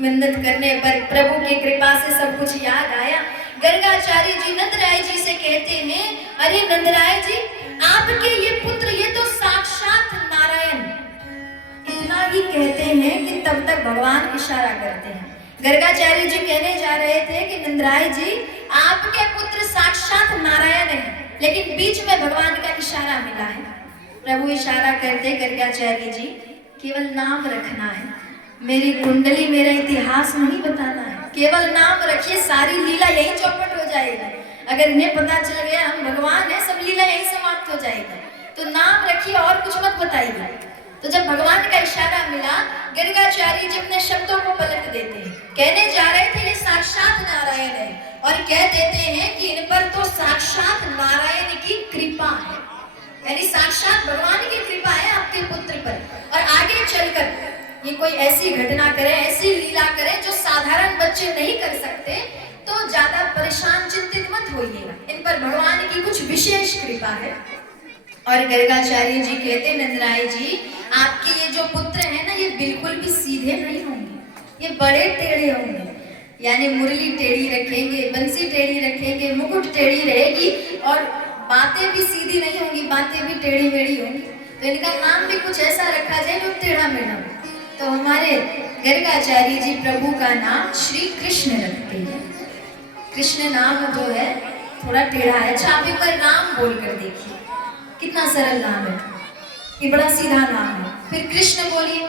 मिन्नत करने पर प्रभु की कृपा से सब कुछ याद आया। गर्गाचार्य जी नंदराय जी से कहते हैं, अरे नंदराय जी, आपके ये पुत्र ये तो साक्षात नारायण। इतना ही कहते हैं कि तब तक भगवान इशारा करते हैं। गर्गाचार्य जी कहने जा रहे थे कि नंदराय जी, आपके पुत्र साक्षात नारायण है, लेकिन बीच में भगवान का इशारा मिला है। प्रभु इशारा करते, गर्गाचार्य जी केवल नाम रखना है, मेरी कुंडली मेरा इतिहास नहीं बताना है, केवल नाम रखिए, सारी लीला यही चौपट हो जाएगी। अगर इन्हें पता चल गया हम भगवान है, सब लीला यही समाप्त हो जाएगी, तो नाम रखिए और कुछ मत बताइए। तो जब भगवान का इशारा मिला, गर्गाचार्य जी अपने शब्दों को पलट देते हैं। कहने जा रहे थे ये साक्षात नारायण है, और कह देते हैं कि इन पर तो साक्षात नारायण की कृपा है, यानी साक्षात भगवान की कृपा है आपके पुत्र पर। और आगे चलकर ये कोई ऐसी घटना करे, ऐसी लीला करे जो साधारण बच्चे नहीं कर सकते, तो ज्यादा परेशान चिंतित मत होइएगा, इन पर भगवान की कुछ विशेष कृपा है। और गर्गाचार्य जी कहते, नंदराय जी, आपके ये जो पुत्र है ना, ये बिल्कुल भी सीधे नहीं होंगे, ये बड़े टेढ़े होंगे, यानी मुरली टेढ़ी रखेंगे, बंसी टेढ़ी रखेंगे, मुकुट टेढ़ी रहेगी, और बातें भी सीधी नहीं होंगी, बातें भी टेढ़ी मेढ़ी होंगी। तो इनका नाम भी कुछ ऐसा रखा जाए जो टेढ़ा मेढ़ा हो। तो हमारे गर्गाचार्य जी प्रभु का नाम श्री कृष्ण रखते हैं। कृष्ण नाम जो है थोड़ा टेढ़ा है। अच्छा, आप एक बार नाम बोल कर देखिए, कितना सरल नाम है, ये बड़ा सीधा नाम है। फिर कृष्ण बोलिए,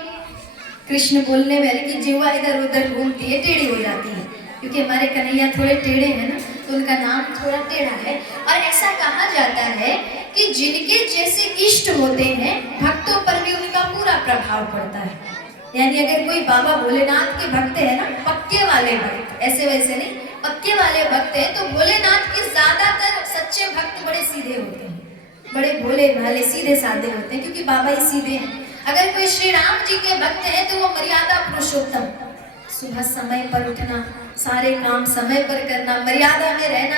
कृष्ण बोलने में की जीवा इधर उधर घूमती है, टेढ़ी हो जाती है, क्योंकि हमारे कन्हैया थोड़े टेढ़े हैं ना, तो उनका नाम थोड़ा टेढ़ा है। और ऐसा कहा जाता है कि जिनके जैसे इष्ट होते हैं, भक्तों पर भी उनका पूरा प्रभाव पड़ता है। यानी अगर कोई बाबा भोलेनाथ के भक्त है ना, पक्के वाले भक्त, ऐसे वैसे नहीं, पक्के वाले भक्त हैं, तो भोलेनाथ के ज्यादातर सच्चे भक्त बड़े सीधे होते हैं, बड़े भोले भाले सीधे साधे होते हैं, क्योंकि बाबा ही सीधे हैं। अगर कोई श्री राम जी के भक्त हैं तो वो मर्यादा पुरुषोत्तम, सुबह समय पर उठना, सारे काम समय पर करना, मर्यादा में रहना,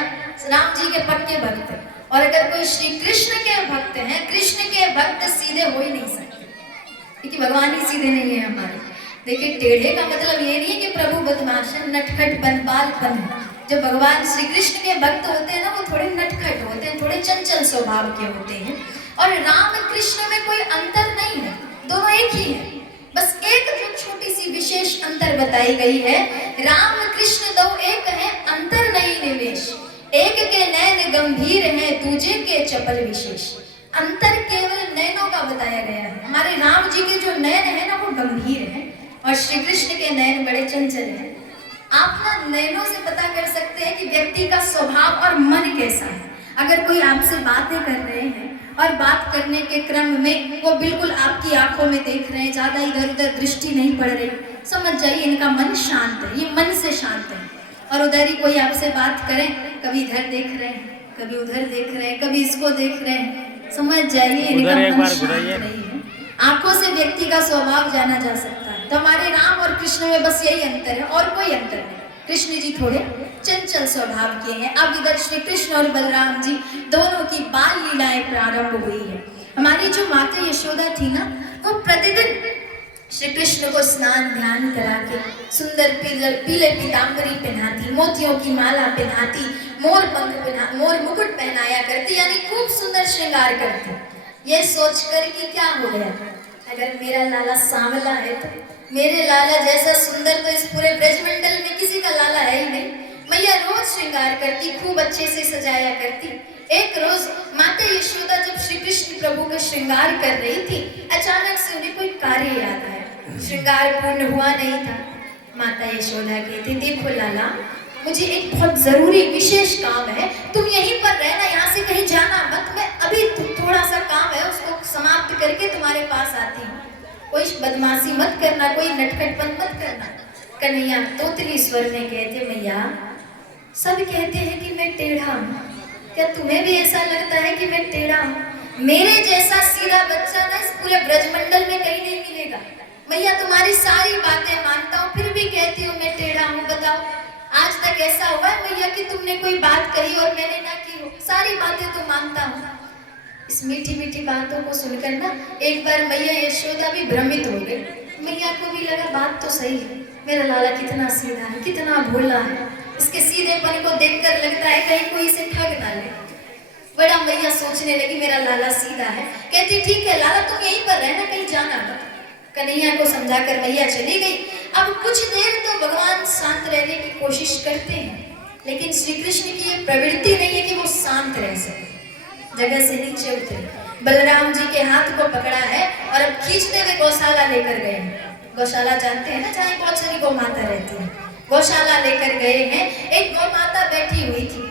राम जी के पक्के भक्त। और अगर कोई श्री कृष्ण के भक्त हैं, कृष्ण के भक्त सीधे हो ही नहीं सकते, क्योंकि भगवान ही सीधे नहीं है हमारे। देखिए, टेढ़े का मतलब ये नहीं है कि प्रभु बदमाशन नटखट बनपालपन है। जो भगवान श्री कृष्ण के भक्त होते हैं ना, वो थोड़े नटखट होते हैं, थोड़े चंचल स्वभाव के होते हैं। और राम कृष्ण में कोई अंतर नहीं है, दोनों एक ही है। बस एक जो छोटी सी विशेष अंतर बताई गई है, राम कृष्ण दो एक है, अंतर नहीं निवेश, एक के नैन गंभीर हैं, दूजे के चपल विशेष। अंतर केवल नैनों का बताया गया है। हमारे राम जी के जो नैन है ना, वो गंभीर है, और श्री कृष्ण के नैन बड़े चंचल हैं। आप ना नैनों से पता कर सकते हैं कि व्यक्ति का स्वभाव और मन कैसा है। अगर कोई आपसे बातें कर रहे हैं और बात करने के क्रम में वो बिल्कुल आपकी आंखों में देख रहे हैं, ज्यादा इधर उधर दृष्टि नहीं पड़ रही, समझ जाइए इनका मन शांत है, ये मन से शांत है। और उधर ही कोई आपसे बात करें, कभी इधर देख रहे हैं, कभी उधर देख रहे हैं, कभी इसको देख रहे हैं, समझ जाइए इनका मन शांत नहीं है। आंखों से व्यक्ति का स्वभाव जाना जा सकता है। तो हमारे राम और कृष्ण में बस यही अंतर है, और कोई अंतर नहीं। कृष्ण जी थोड़े चंचल स्वभाव के हैं। अब इधर श्री कृष्ण और बलराम जी दोनों की बाल लीलाएं प्रारंभ हुई है। हमारी जो माता यशोदा थी ना, वो प्रतिदिन श्री कृष्ण को स्नान ध्यान करा के सुंदर पीले पीताम्बरी पहनाती, मोतियों की माला पहनाती, मोर पंख मोर मुकुट पहनाया करती, यानी खूब सुंदर श्रृंगार करती। ये सोचकर कि क्या हो गया, अगर मेरा लाला सांवला है तो मेरे लाला जैसा सुंदर तो इस पूरे ब्रजमंडल में किसी का लाला है ही नहीं। मैया रोज श्रृंगार करती, खूब अच्छे से सजाया करती। एक रोज माता यशोदा जब श्री कृष्ण प्रभु का श्रृंगार कर रही थी, अचानक से उन्हें कोई कार्य याद आया। श्रृंगार पूर्ण हुआ नहीं था। माता यशोदा कहती, देखो लाला, मुझे एक बहुत जरूरी विशेष काम है, तुम यहीं पर रहना, यहाँ से कहीं जाना मत। मैं अभी थोड़ा सा काम है, उसको समाप्त करके तुम्हारे पास आती हूँ। कोई बदमाशी मत करना, कोई नटखटपन मत करना। कन्हैया तोतली स्वर में कहते, मैया सब कहते हैं कि मैं टेढ़ा हूँ, क्या तुम्हें भी ऐसा लगता है कि मैं टेढ़ा हूँ? मेरे जैसा सीधा बच्चा ना इस पूरे ब्रजमंडल में कहीं नहीं मिलेगा। मैया तुम्हारी सारी बातें मानता हूँ, फिर भी कहती हूँ मैं टेढ़ा हूँ। बताओ, आज तक ऐसा हुआ है मैया कि तुमने कोई बात कही और मैंने ना की हो? सारी बातें तो मानता हूँ। इस मीठी मीठी बातों को सुनकर ना एक बार मैया यशोदा भी भ्रमित हो गई। मैया को भी लगा बात तो सही है, मेरा लाला कितना सीधा है, कितना भोला है, इसके सीधेपन को देखकर लगता है कहीं कोई इसे ठग ना ले। बड़ा मैया सोचने लगी मेरा लाला सीधा है, कहती ठीक है लाला तुम यहीं पर रहना, कहीं जाना मत। कन्हैया को समझाकर मैया चली गई। अब कुछ देर तो भगवान शांत रहने की कोशिश करते हैं, लेकिन श्री कृष्ण की ये प्रवृत्ति नहीं है कि वो शांत रह सके। जगह से नीचे उतरे, बलराम जी के हाथ को पकड़ा है और अब खींचते हुए गौशाला लेकर गए हैं। गौशाला जानते हैं ना, जहाँ बहुत सारी गौ माता रहती है, गौशाला लेकर गए हैं। एक गौ माता बैठी हुई थी,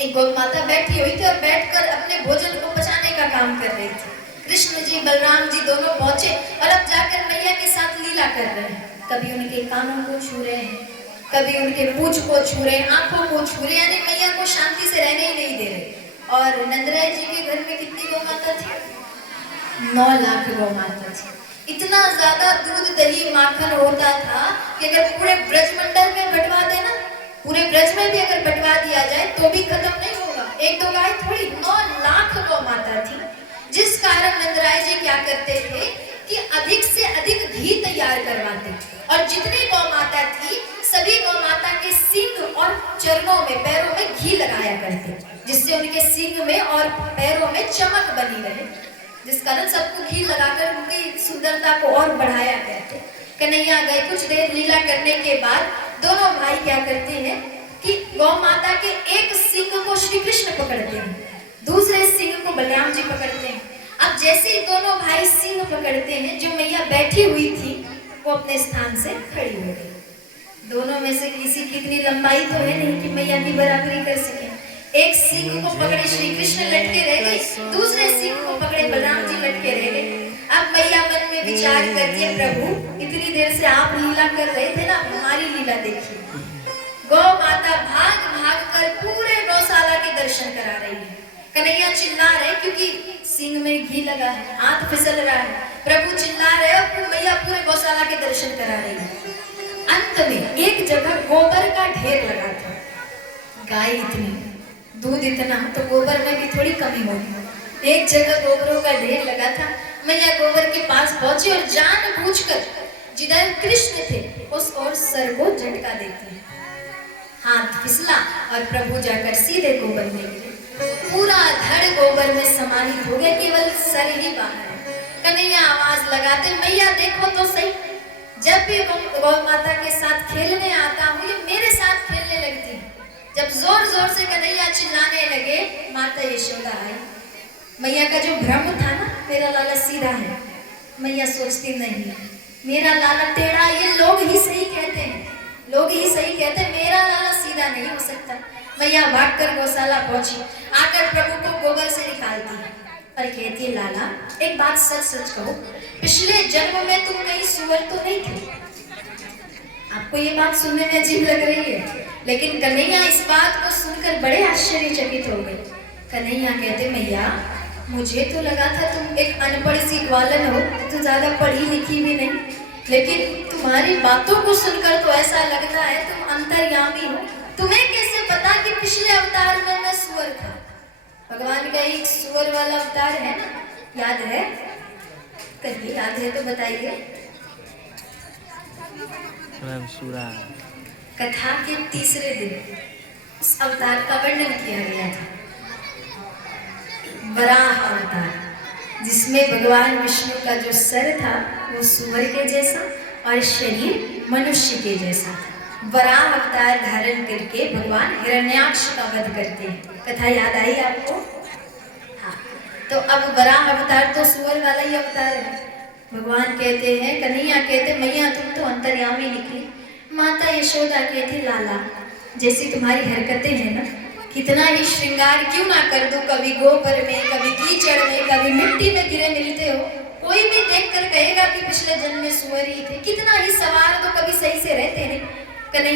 एक गौ माता बैठी हुई थी और बैठकर अपने भोजन को पचाने का काम कर रही थी। कृष्ण जी बलराम जी दोनों पहुंचे और अब जाकर मैया के साथ लीला कर रहे हैं। कभी उनके कानों को छू रहे हैं, कभी उनके पूंछ को छू रहे हैं, आंखों को छू रहे, यानी मैया को शांति से रहने ही नहीं दे रहे। और नंदराय जी के घर में कितनी गौ माता थी? 9 लाख गौ माता थी। इतना ज्यादा दूध दही माखन होता था कि अगर पूरे ब्रजमंडल में बंटवा देना, पूरे ब्रज में भी अगर बंटवा दिया जाए तो भी खत्म नहीं होगा। एक दो गाय थोड़ी, 9 लाख गौ माता थी। जिस कारण नंदराय जी क्या करते थे कि अधिक से अधिक घी तैयार करवाते, और जितनी गौ माता थी सभी गौ माता के सींग और चरणों में, पैरों में घी लगाया करते, जिससे उनके सींग में और पैरों में चमक बनी रहे, जिस कारण सबको घी लगाकर उनकी सुंदरता को और बढ़ाया करते। कन्हैया गए, कुछ देर लीला करने के बाद दोनों भाई क्या करते हैं कि गौ माता के एक सींग को श्री कृष्ण पकड़ते हैं, दूसरे सींग को बलराम जी पकड़ते हैं। अब जैसे ही दोनों भाई सींग पकड़ते हैं, जो मैया बैठी हुई थी वो अपने स्थान से खड़ी हो गई। दोनों में से किसी की इतनी लंबाई तो है नहीं कि मैया की बराबरी कर सके। एक सींग को पकड़े श्री कृष्ण लटके रह गए, दूसरे सींग को पकड़े बलराम जी लटके रह गए। अब मैया मन में विचार करती है, प्रभु इतनी देर से आप लीला कर रहे थे ना, हमारी लीला देखिए। गौ माता भाग भाग कर पूरे गौशाला के दर्शन करा रही है। कन्हैया चिल्ला रहे क्योंकि सींग में घी लगा है, हाथ फिसल रहा है। प्रभु चिल्ला रहे और मैया पूरे गौशाला के दर्शन करा रही है। अंत में एक जगह गोबर का ढेर लगा था। गाय इतनी, दूध इतना, तो गोबर में भी थोड़ी कमी होगी। एक जगह गोबरों का ढेर लगा था। मैया गोबर के पास पहुंची और जानबूझकर जिधर कृष्ण थे उस ओर सर को झटका देती है। हाथ फिसला और प्रभु जाकर सीधे गोबर में गिरे। पूरा धड़ गोबर में समाहित हो गया, केवल सर ही बाहर है। कन्हैया आवाज लगाते, मैया देखो तो सही, जब भी गौ माता के साथ खेलने आता हूँ ये मेरे साथ खेलने लगती है। जब जोर जोर से कन्हैया चिल्लाने लगे, माता यशोदा आई। मैया का जो भ्रम था ना, मेरा लाला सीधा है, मैया सोचती नहीं मेरा लाला टेढ़ा, ये लोग ही सही कहते हैं, लोग ही सही कहते हैं, मेरा लाला सीधा नहीं हो सकता। मैया भागकर गौशाला पहुंची, आकर प्रभु को गोबर से निकालती है और कहती है, लाला एक बात सच सच कहो, पिछले जन्म में तुम कहीं सुअर तो नहीं थे? आपको ये बात सुनने में अजीब लग रही है, लेकिन कन्हैया इस बात को सुनकर बड़े आश्चर्यचकित हो गए। कन्हैया कहते, मैया मुझे तो लगा था तुम एक अनपढ़ सी ग्वालन हो, तो ज्यादा पढ़ी लिखी भी नहीं, लेकिन तुम्हारी बातों को सुनकर तो ऐसा लगता है तुम अंतर्यामी हो। तुम्हें कैसे पता कि पिछले अवतार में मैं सुअर था? भगवान का एक सुअर वाला अवतार है ना, याद है? कहीं याद है तो बताइए। कथा के तीसरे दिन उस अवतार का वर्णन किया गया था, वराह अवतार, जिसमें भगवान विष्णु का जो सर था वो सुअर के जैसा और शरीर मनुष्य के जैसा था। वराह अवतार धारण करके भगवान हिरण्याक्ष का वध करते हैं। कथा याद आई आपको? हाँ, तो अब वराह अवतार तो सुअर वाला ही अवतार है। भगवान कहते हैं, कन्हैया कहते, मैया तुम तो अंतर्यामी निकली। माता यशोदा कहती, लाला जैसी तुम्हारी हरकतें हैं ना, कितना ही श्रृंगार क्यों ना कर दूं, कभी गोबर में, कभी कीचड़ में, कभी मिट्टी में गिरे मिलते हो, कोई भी देखकर कहेगा कि पिछले जन्म में सुअर ही थे। कितना ही सवार तो कभी सही से रहते नहीं। कन्हैया